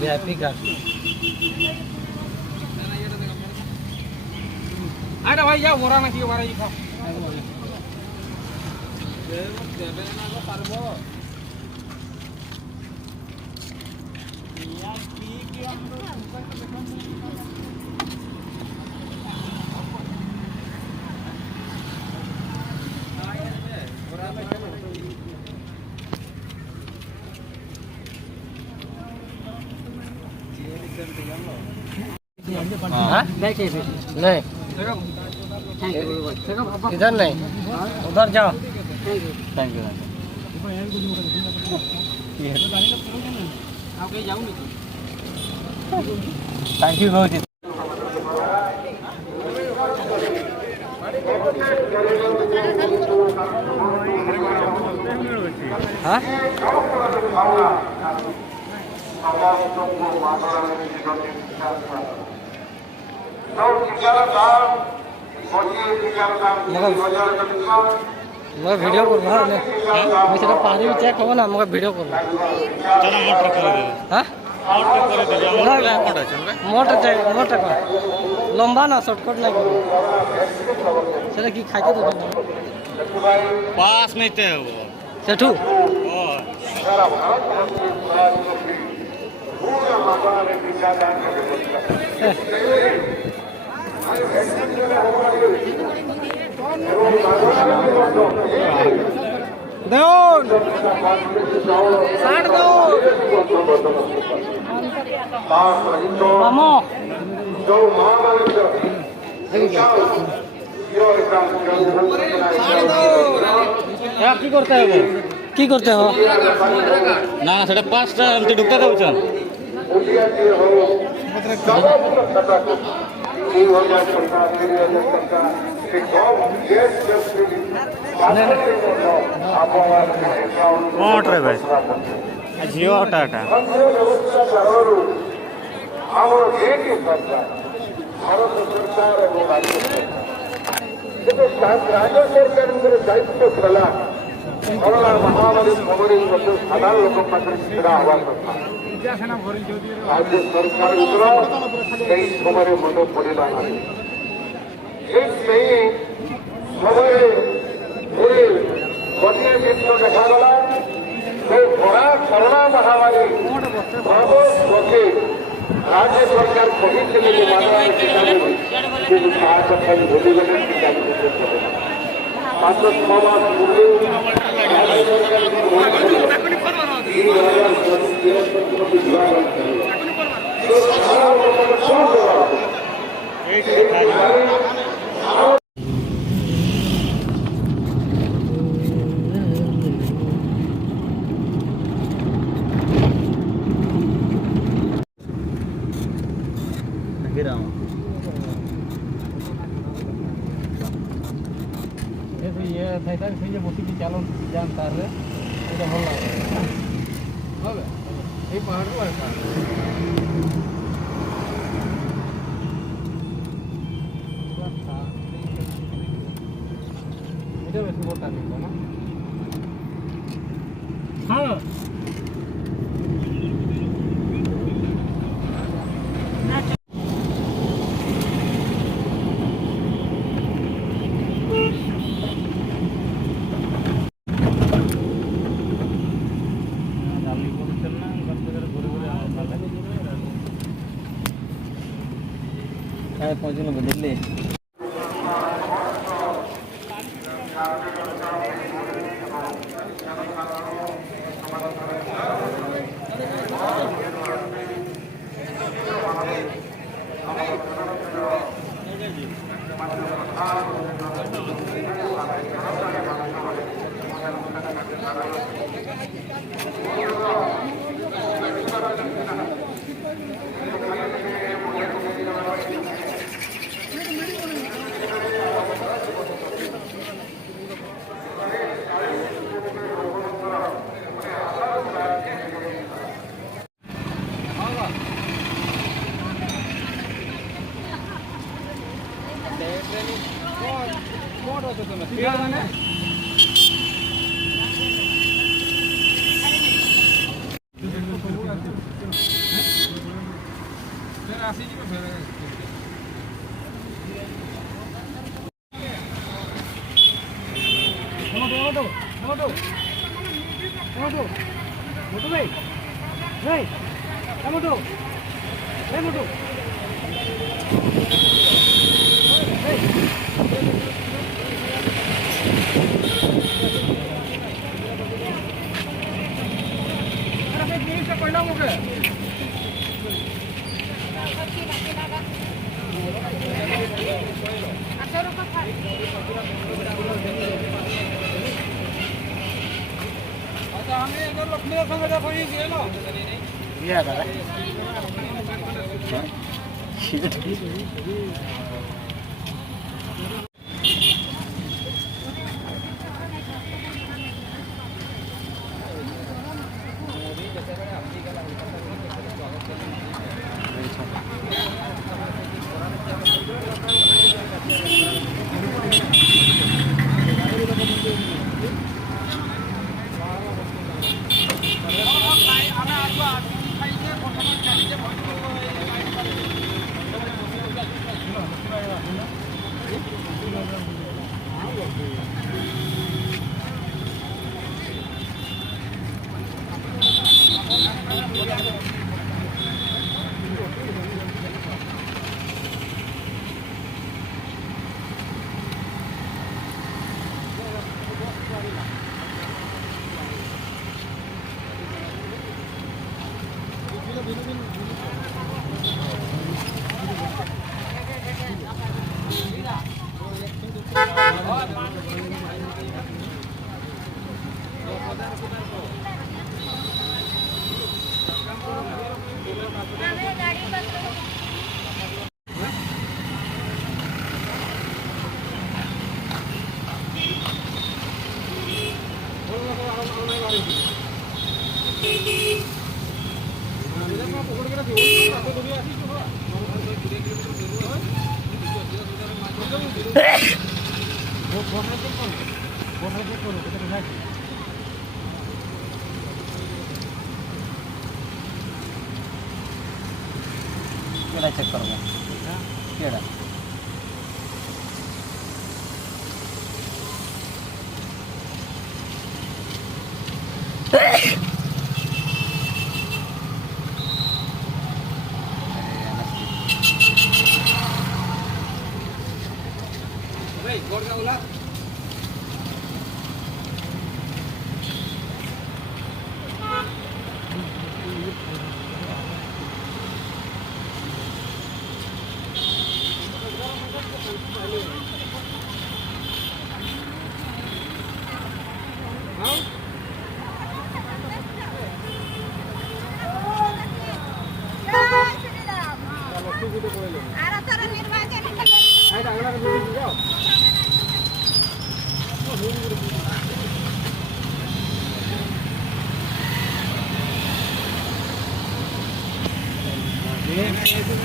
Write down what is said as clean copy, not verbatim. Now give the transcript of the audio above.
VIP का अरे भाई जाओ बोरा ना कियो बारा ये खाओ नहीं इधर नहीं उधर जाओ थैंक यू थैंक यू बहुत हाँ मैं वीडियो कर रहा हूँ मैं सेटा पानी में चेक हो ना मैं वीडियो कर रहा चलो मोटर कर दे हां मोटर चाहिए मोटर का लंबा ना शॉर्टकट नहीं करो सेटा की खाइते तो पास में थे वो सेठू देउन साठ दो मामो आप की करते हो की करते हो ना सेटा पांचटा एमती ढुकता दउछन मोटर भाई जियो टाटा राज्य सरकार दायित्व कला कोरोना महामारी खबर साधारण लोक पाखे छड़ा हवा कथा राज्य सरकार समय मन पड़ा ना समय गोटे चित्र देखागला भरा कोरोना महामारी पक्षे राज्य सरकार कही भूलिगले टीका मात्र 6 मास पूर्व राज्य सरकार ये थैता से ये मोटी की चालन जान तार रे এটা ভালো লাগে হবে এই পাহাড় আছে এটা বেশি মোটা নেই না হ্যাঁ पहुंचने में दिल्ली মোটু ভাই এই মোটু এই মোটু चेक करूँगा केड़ा ये